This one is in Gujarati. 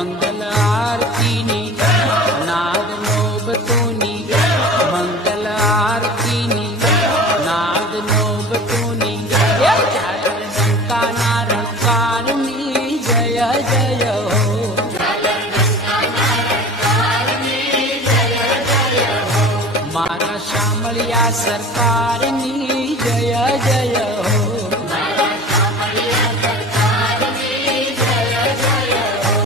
મંગલ આરતીની નાદ નોબતોની મંગલ આરતીની નાદ નોબતોની ડંકાના રણકારની જય જય હો મારા શામળિયા સરકારની